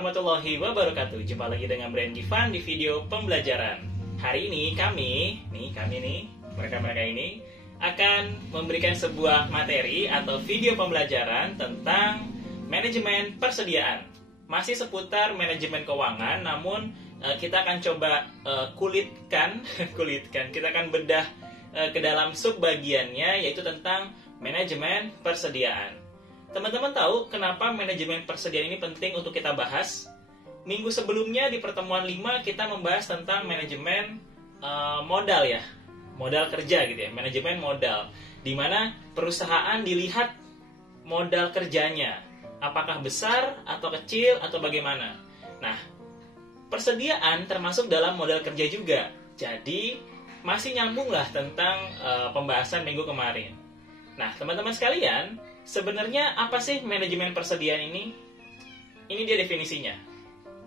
warahmatullahi wabarakatuh. Jumpa lagi dengan Brian Givan di video pembelajaran. Hari ini mereka ini akan memberikan sebuah materi atau video pembelajaran tentang manajemen persediaan. Masih seputar manajemen keuangan, namun kita akan coba kulitkan, kita akan bedah ke dalam subbagiannya, yaitu tentang manajemen persediaan. Teman-teman tahu kenapa manajemen persediaan ini penting untuk kita bahas? Minggu sebelumnya di pertemuan 5 kita membahas tentang manajemen modal ya. Modal kerja gitu ya, manajemen modal. Di mana perusahaan dilihat modal kerjanya. Apakah besar atau kecil atau bagaimana? Nah, persediaan termasuk dalam modal kerja juga. Jadi, masih nyambung lah tentang pembahasan minggu kemarin. Nah, teman-teman sekalian, sebenarnya apa sih manajemen persediaan ini? Ini dia definisinya.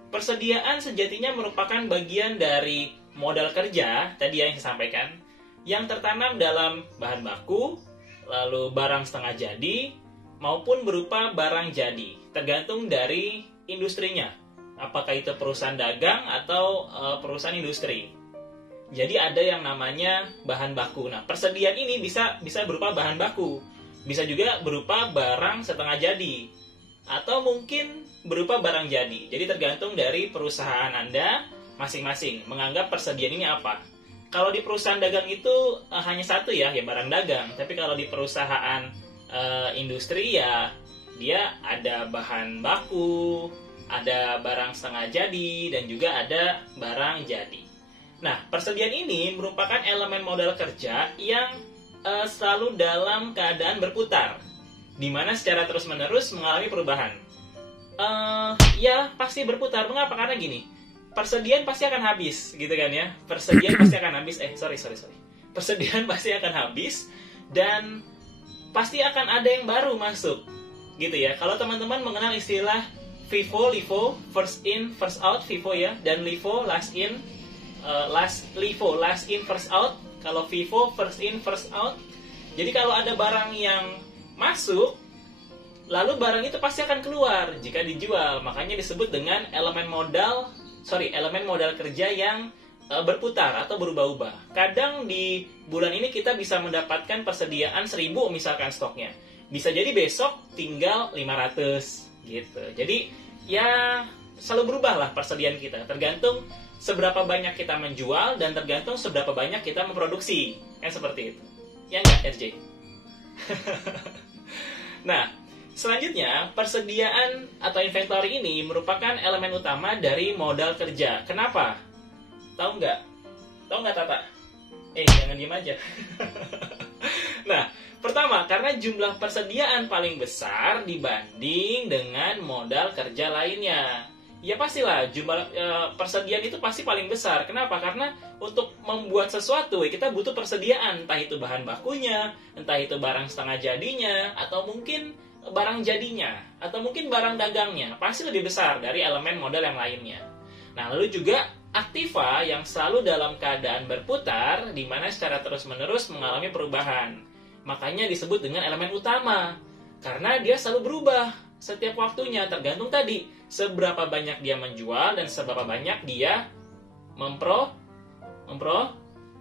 Persediaan sejatinya merupakan bagian dari modal kerja, tadi yang saya sampaikan, yang tertanam dalam bahan baku, lalu barang setengah jadi, maupun berupa barang jadi, tergantung dari industrinya. Apakah itu perusahaan dagang atau perusahaan industri. Jadi ada yang namanya bahan baku. Nah, persediaan ini bisa berupa bahan baku. Bisa juga berupa barang setengah jadi. Atau mungkin berupa barang jadi. Jadi tergantung dari perusahaan Anda masing-masing. Menganggap persediaan ini apa. Kalau di perusahaan dagang itu hanya satu ya barang dagang. Tapi kalau di perusahaan industri ya dia ada bahan baku, ada barang setengah jadi, dan juga ada barang jadi. Nah, persediaan ini merupakan elemen modal kerja yang selalu dalam keadaan berputar, di mana secara terus-menerus mengalami perubahan. Ya, pasti berputar. Mengapa? Karena gini, persediaan pasti akan habis, gitu kan ya. Persediaan pasti akan habis. Persediaan pasti akan habis, dan pasti akan ada yang baru masuk, gitu ya. Kalau teman-teman mengenal istilah FIFO, first in, first out, FIFO ya, dan LIFO, last in, last in, first out. Kalau FIFO, first in, first out. Jadi kalau ada barang yang masuk, lalu barang itu pasti akan keluar jika dijual. Makanya disebut dengan elemen modal kerja yang berputar atau berubah-ubah. Kadang di bulan ini kita bisa mendapatkan persediaan 1000 misalkan stoknya. Bisa jadi besok tinggal 500 gitu. Jadi ya selalu berubah lah persediaan kita, tergantung seberapa banyak kita menjual dan tergantung seberapa banyak kita memproduksi. Kan seperti itu. Ya nggak, RJ? Nah, selanjutnya, persediaan atau inventory ini merupakan elemen utama dari modal kerja. Kenapa? Tahu nggak? Tata? Jangan diem aja. Nah, pertama, karena jumlah persediaan paling besar dibanding dengan modal kerja lainnya. Ya pastilah, jumlah persediaan itu pasti paling besar. Kenapa? Karena untuk membuat sesuatu, kita butuh persediaan. Entah itu bahan bakunya, entah itu barang setengah jadinya, atau mungkin barang jadinya, atau mungkin barang dagangnya. Pasti lebih besar dari elemen modal yang lainnya. Nah, lalu juga aktiva yang selalu dalam keadaan berputar, di mana secara terus-menerus mengalami perubahan. Makanya disebut dengan elemen utama. Karena dia selalu berubah setiap waktunya, tergantung tadi seberapa banyak dia menjual dan seberapa banyak dia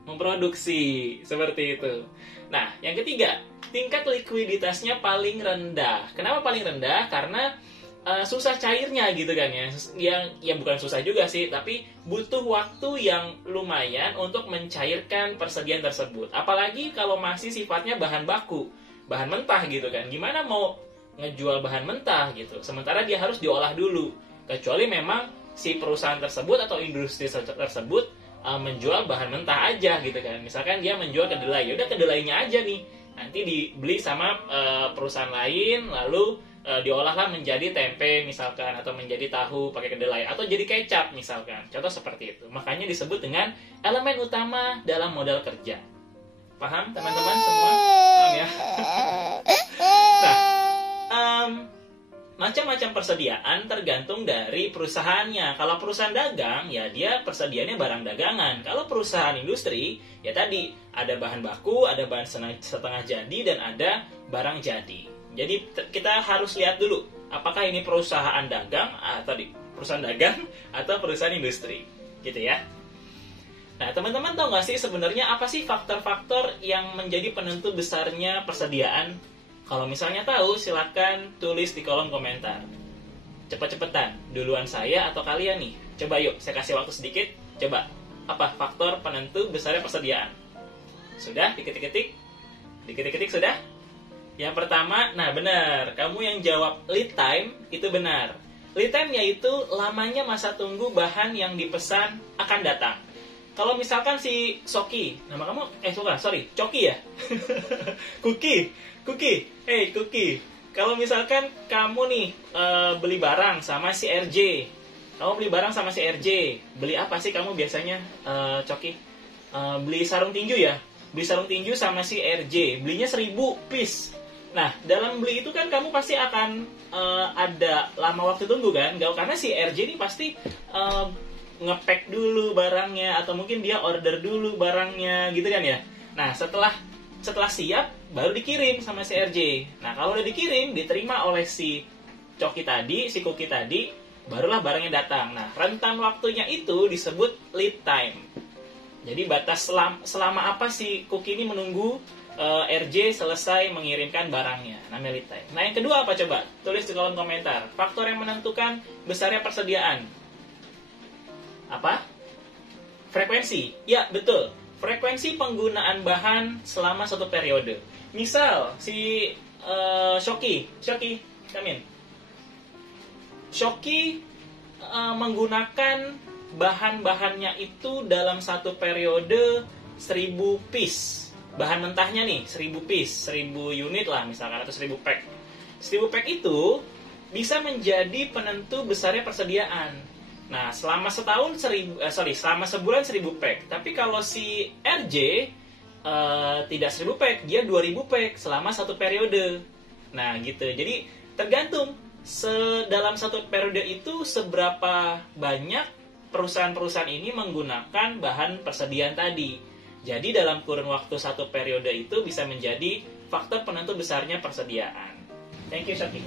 memproduksi, seperti itu. Nah, yang ketiga, tingkat likuiditasnya paling rendah. Kenapa paling rendah? Karena susah cairnya gitu kan ya. Yang bukan susah juga sih, tapi butuh waktu yang lumayan untuk mencairkan persediaan tersebut. Apalagi kalau masih sifatnya bahan baku, bahan mentah gitu kan. Gimana mau ngejual bahan mentah gitu, sementara dia harus diolah dulu, kecuali memang si perusahaan tersebut atau industri tersebut menjual bahan mentah aja gitu kan. Misalkan dia menjual kedelai, yaudah kedelainya aja nih nanti dibeli sama perusahaan lain, lalu diolahlah menjadi tempe misalkan, atau menjadi tahu pakai kedelai, atau jadi kecap misalkan, contoh seperti itu. Makanya disebut dengan elemen utama dalam modal kerja. Paham teman-teman semua? Paham ya? Nah, macam-macam persediaan tergantung dari perusahaannya. Kalau perusahaan dagang, ya dia persediaannya barang dagangan. Kalau perusahaan industri, ya tadi ada bahan baku, ada bahan setengah jadi, dan ada barang jadi. Jadi kita harus lihat dulu, apakah ini perusahaan dagang atau perusahaan dagang atau perusahaan industri, gitu ya. Nah, teman-teman tahu nggak sih sebenarnya apa sih faktor-faktor yang menjadi penentu besarnya persediaan? Kalau misalnya tahu, silakan tulis di kolom komentar. Cepet-cepetan, duluan saya atau kalian nih? Coba yuk, saya kasih waktu sedikit. Coba, apa faktor penentu besarnya persediaan? Sudah? Diketik-ketik? Diketik-ketik sudah? Yang pertama, nah benar, kamu yang jawab lead time, itu benar. Lead time yaitu lamanya masa tunggu bahan yang dipesan akan datang. Kalau misalkan si Soki, nama kamu, Coki ya? Cookie, hey Cookie. Kalau misalkan kamu nih beli barang sama si RJ, beli apa sih kamu biasanya, Coki? Beli sarung tinju ya? Beli sarung tinju sama si RJ, belinya 1000 piece. Nah, dalam beli itu kan kamu pasti akan ada lama waktu tunggu kan? Karena si RJ ini pasti nge-pack dulu barangnya, atau mungkin dia order dulu barangnya, gitu kan ya. Nah, setelah siap, baru dikirim sama si RJ. Nah, kalau udah dikirim, diterima oleh si Coki tadi, si Cookie tadi, barulah barangnya datang. Nah, rentan waktunya itu disebut lead time. Jadi, batas selama apa si Cookie ini menunggu RJ selesai mengirimkan barangnya. Namanya lead time. Nah, yang kedua apa coba? Tulis di kolom komentar. Faktor yang menentukan besarnya persediaan. Apa? Frekuensi. Ya, betul. Frekuensi penggunaan bahan selama suatu periode. Misal, si Shoki, come in. Shoki menggunakan bahan-bahannya itu dalam satu periode 1000 piece. Bahan mentahnya nih, 1000 piece, 1000 unit lah misalkan, atau 1000 pack. 1000 pack itu bisa menjadi penentu besarnya persediaan. Nah, selama sebulan 1000 pack. Tapi kalau si RJ tidak 1000 pack, dia 2000 pack selama satu periode. Nah, gitu. Jadi tergantung dalam satu periode itu seberapa banyak perusahaan-perusahaan ini menggunakan bahan persediaan tadi. Jadi dalam kurun waktu satu periode itu bisa menjadi faktor penentu besarnya persediaan. Thank you, Shaki.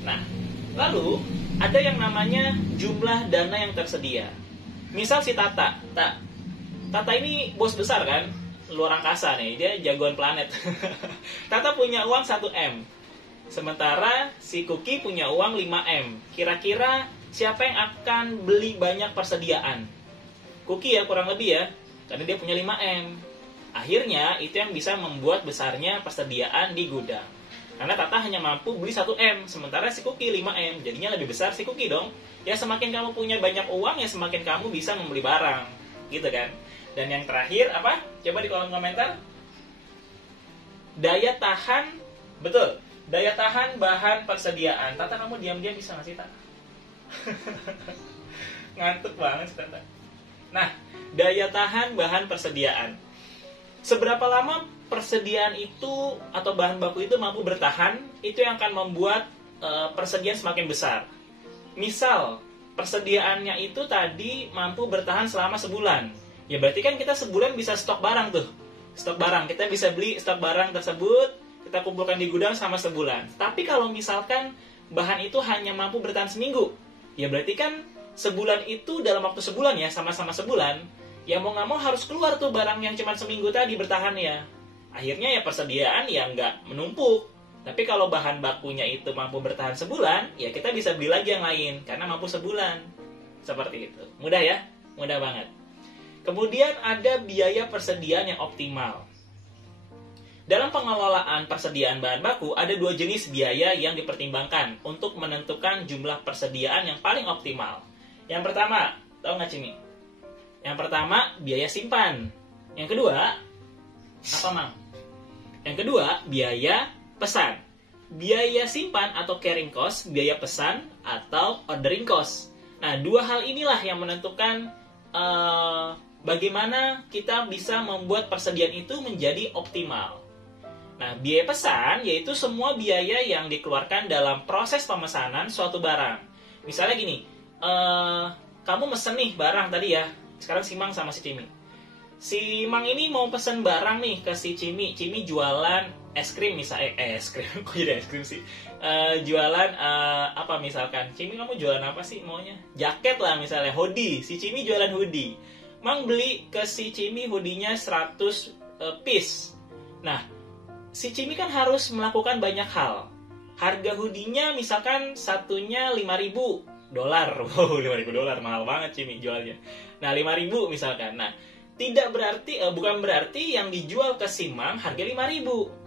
Nah, lalu ada yang namanya jumlah dana yang tersedia. Misal si Tata ini bos besar kan, luar angkasa nih, dia jagoan planet. Tata punya uang 1M, sementara si Cookie punya uang 5M. Kira-kira siapa yang akan beli banyak persediaan? Cookie ya, kurang lebih ya, karena dia punya 5M. Akhirnya itu yang bisa membuat besarnya persediaan di gudang. Karena Tata hanya mampu beli 1M, sementara si Cookie 5M. Jadinya lebih besar si Cookie dong. Ya semakin kamu punya banyak uang, ya semakin kamu bisa membeli barang. Gitu kan. Dan yang terakhir apa? Coba di kolom komentar. Daya tahan, betul. Daya tahan bahan persediaan. Tata, kamu diam-diam bisa nggak sih, Tata? Ngantuk banget sih, Tata. Nah, daya tahan bahan persediaan. Seberapa lama persediaan itu atau bahan baku itu mampu bertahan, itu yang akan membuat persediaan semakin besar. Misal, persediaannya itu tadi mampu bertahan selama sebulan. Ya berarti kan kita sebulan bisa stok barang tuh. Stok barang, kita bisa beli stok barang tersebut, kita kumpulkan di gudang selama sebulan. Tapi kalau misalkan bahan itu hanya mampu bertahan seminggu, ya berarti kan sebulan itu dalam waktu sebulan ya, sama-sama sebulan, ya mau nggak mau harus keluar tuh barang yang cuma seminggu tadi bertahan ya. Akhirnya ya persediaan ya nggak menumpuk. Tapi kalau bahan bakunya itu mampu bertahan sebulan, ya kita bisa beli lagi yang lain, karena mampu sebulan. Seperti itu. Mudah ya? Mudah banget. Kemudian ada biaya persediaan yang optimal. Dalam pengelolaan persediaan bahan baku, ada dua jenis biaya yang dipertimbangkan untuk menentukan jumlah persediaan yang paling optimal. Yang pertama, tahu nggak Cimi? Yang pertama, biaya simpan. Yang kedua, apa Mang? Yang kedua, biaya pesan. Biaya simpan atau carrying cost, biaya pesan atau ordering cost. Nah, dua hal inilah yang menentukan bagaimana kita bisa membuat persediaan itu menjadi optimal. Nah, biaya pesan yaitu semua biaya yang dikeluarkan dalam proses pemesanan suatu barang. Misalnya gini, kamu mesen nih barang tadi ya, sekarang si Mang sama si Cimi. Si Mang ini mau pesen barang nih ke si Cimi. Cimi jualan es krim misalnya, es krim, kok jadi es krim sih? Jualan apa misalkan, Cimi kamu jualan apa sih maunya? Jaket lah misalnya, hoodie, si Cimi jualan hoodie. Mang beli ke si Cimi hoodie-nya 100 piece. Nah, si Cimi kan harus melakukan banyak hal. Harga hoodie-nya misalkan satunya $5.000. Wow, $5.000 mahal banget Cimi jualnya. Nah, 5.000 misalkan. Nah, tidak berarti bukan berarti yang dijual ke si Mang harga 5.000.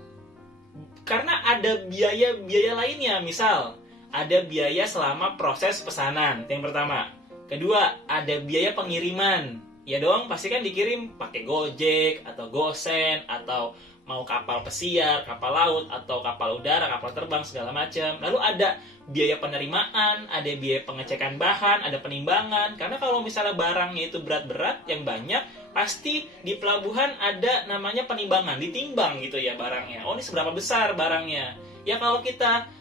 Karena ada biaya-biaya lainnya, misal ada biaya selama proses pesanan, yang pertama. Kedua, ada biaya pengiriman. Ya dong, pasti kan dikirim pakai Gojek atau Gosen atau mau kapal pesiar, kapal laut atau kapal udara, kapal terbang segala macam. Lalu ada biaya penerimaan, ada biaya pengecekan bahan, ada penimbangan. Karena kalau misalnya barangnya itu berat-berat yang banyak, pasti di pelabuhan ada namanya penimbangan, ditimbang gitu ya barangnya. Oh, ini seberapa besar barangnya. Ya kalau kita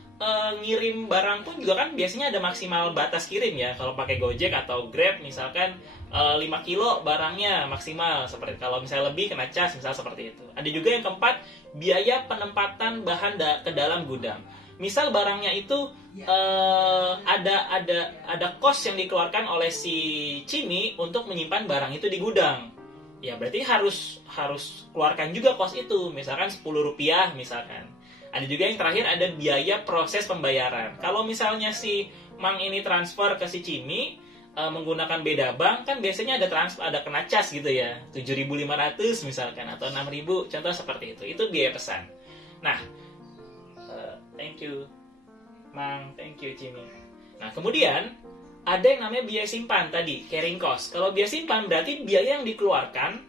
ngirim barang pun juga kan biasanya ada maksimal batas kirim ya. Kalau pakai Gojek atau Grab misalkan 5 kilo barangnya maksimal, seperti kalau misalnya lebih kena cas misalnya seperti itu. Ada juga yang keempat, biaya penempatan bahan ke dalam gudang. Misal barangnya itu ada cost yang dikeluarkan oleh si Cimi untuk menyimpan barang itu di gudang. Ya berarti harus keluarkan juga cost itu, misalkan Rp10 misalkan. Ada juga yang terakhir, ada biaya proses pembayaran. Kalau misalnya si Mang ini transfer ke si Cimi menggunakan beda bank, kan biasanya ada kena cas gitu ya, 7.500 misalkan atau 6.000, contoh seperti itu. Itu biaya pesan. Nah, thank you Mang, thank you Cimi. Nah, kemudian ada yang namanya biaya simpan tadi, carrying cost. Kalau biaya simpan berarti biaya yang dikeluarkan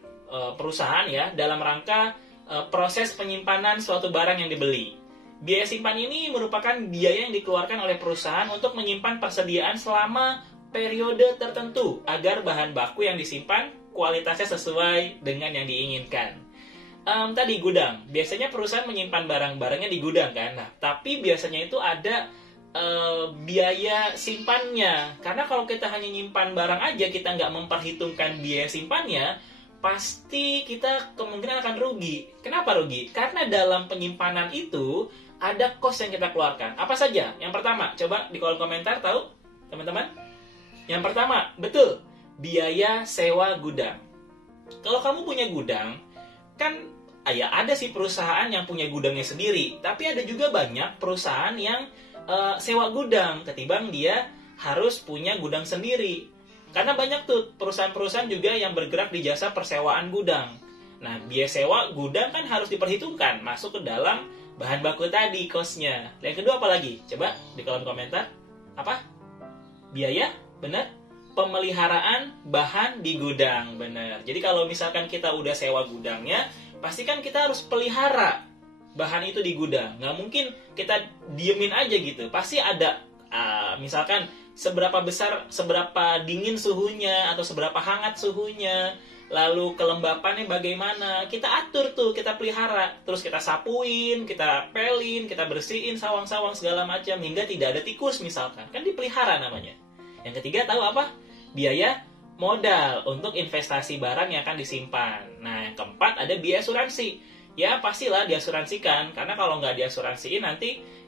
perusahaan ya dalam rangka proses penyimpanan suatu barang yang dibeli. Biaya simpan ini merupakan biaya yang dikeluarkan oleh perusahaan untuk menyimpan persediaan selama periode tertentu agar bahan baku yang disimpan kualitasnya sesuai dengan yang diinginkan. Tadi gudang, biasanya perusahaan menyimpan barang-barangnya di gudang kan. Nah, tapi biasanya itu ada biaya simpannya. Karena kalau kita hanya nyimpan barang aja, kita nggak memperhitungkan biaya simpannya, pasti kita kemungkinan akan rugi. Kenapa rugi? Karena dalam penyimpanan itu ada cost yang kita keluarkan. Apa saja? Yang pertama, coba di kolom komentar tahu, teman-teman? Yang pertama, betul, biaya sewa gudang. Kalau kamu punya gudang, kan ya ada sih perusahaan yang punya gudangnya sendiri, tapi ada juga banyak perusahaan yang sewa gudang ketimbang dia harus punya gudang sendiri. Karena banyak tuh perusahaan-perusahaan juga yang bergerak di jasa persewaan gudang. Nah, biaya sewa gudang kan harus diperhitungkan, masuk ke dalam bahan baku tadi, cost-nya. Yang kedua apa lagi? Coba di kolom komentar. Apa? Biaya? Benar? Pemeliharaan bahan di gudang. Benar. Jadi kalau misalkan kita udah sewa gudangnya, pasti kan kita harus pelihara bahan itu di gudang. Nggak mungkin kita diemin aja gitu. Pasti ada, misalkan seberapa besar, seberapa dingin suhunya, atau seberapa hangat suhunya, lalu kelembapannya bagaimana, kita atur tuh, kita pelihara, terus kita sapuin, kita pelin, kita bersihin sawang-sawang segala macam, hingga tidak ada tikus misalkan, kan dipelihara namanya. Yang ketiga tahu apa? Biaya modal untuk investasi barang yang akan disimpan. Nah, yang keempat ada biaya asuransi. Ya pastilah diasuransikan, karena kalau nggak diasuransiin nanti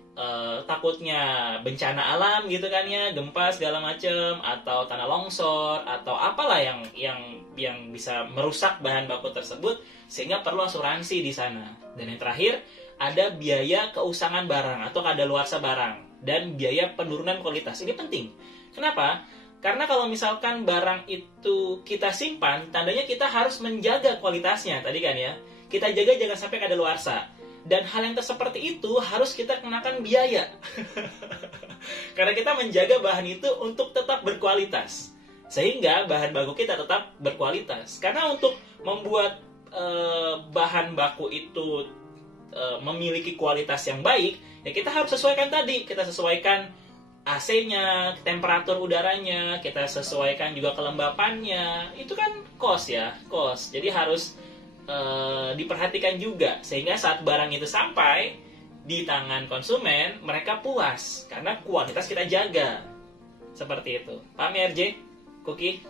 takutnya bencana alam gitu kan ya, gempa segala macem, atau tanah longsor, atau apalah yang bisa merusak bahan baku tersebut, sehingga perlu asuransi di sana. Dan yang terakhir ada biaya keusangan barang atau kadaluarsa barang dan biaya penurunan kualitas. Ini penting. Kenapa? Karena kalau misalkan barang itu kita simpan, tandanya kita harus menjaga kualitasnya tadi kan ya. Kita jaga jangan sampai kadaluarsa. Dan hal yang seperti itu harus kita kenakan biaya. Karena kita menjaga bahan itu untuk tetap berkualitas. Sehingga bahan baku kita tetap berkualitas. Karena untuk membuat bahan baku itu memiliki kualitas yang baik, ya kita harus sesuaikan tadi. Kita sesuaikan AC-nya, temperatur udaranya, kita sesuaikan juga kelembapannya. Itu kan cost ya, cost. Jadi harus diperhatikan juga, sehingga saat barang itu sampai di tangan konsumen, mereka puas karena kualitas kita jaga. Seperti itu. Paham ya RJ? Cookie?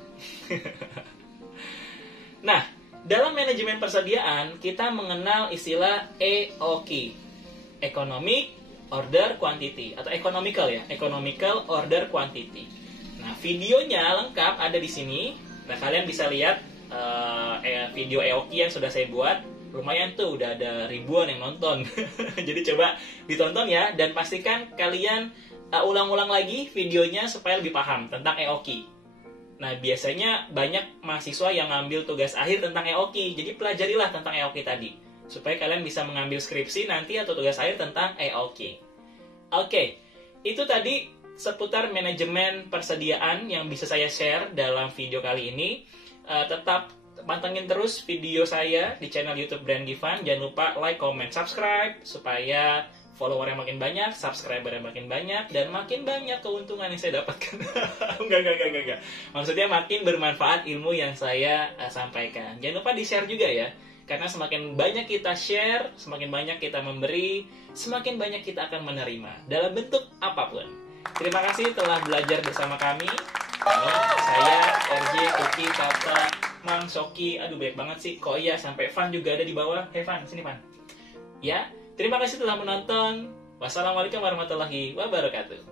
Nah, Dalam manajemen persediaan, kita mengenal istilah EOQ, Economic Order Quantity, atau economical ya, Economical Order Quantity. Nah, videonya lengkap ada di sini. Nah, kalian bisa lihat video EOQ yang sudah saya buat. Lumayan tuh, udah ada ribuan yang nonton. Jadi coba ditonton ya, dan pastikan kalian ulang-ulang lagi videonya supaya lebih paham tentang EOQ. Nah, biasanya banyak mahasiswa yang ngambil tugas akhir tentang EOQ. Jadi pelajarilah tentang EOQ tadi, supaya kalian bisa mengambil skripsi nanti atau tugas akhir tentang EOQ. Oke, itu tadi seputar manajemen persediaan yang bisa saya share dalam video kali ini. Tetap pantengin terus video saya di channel YouTube Brand Givan. Jangan lupa like, comment, subscribe supaya follower yang makin banyak, subscriber yang makin banyak, dan makin banyak keuntungan yang saya dapatkan. Enggak. Maksudnya makin bermanfaat ilmu yang saya sampaikan. Jangan lupa di-share juga ya. Karena semakin banyak kita share, semakin banyak kita memberi, semakin banyak kita akan menerima dalam bentuk apapun. Terima kasih telah belajar bersama kami. Saya, RJ, Kuki, Kata, Mang, Soki, aduh banyak banget sih. Koya, sampai Van juga ada di bawah. Hey Van, sini Van. Ya, terima kasih telah menonton. Wassalamualaikum warahmatullahi wabarakatuh.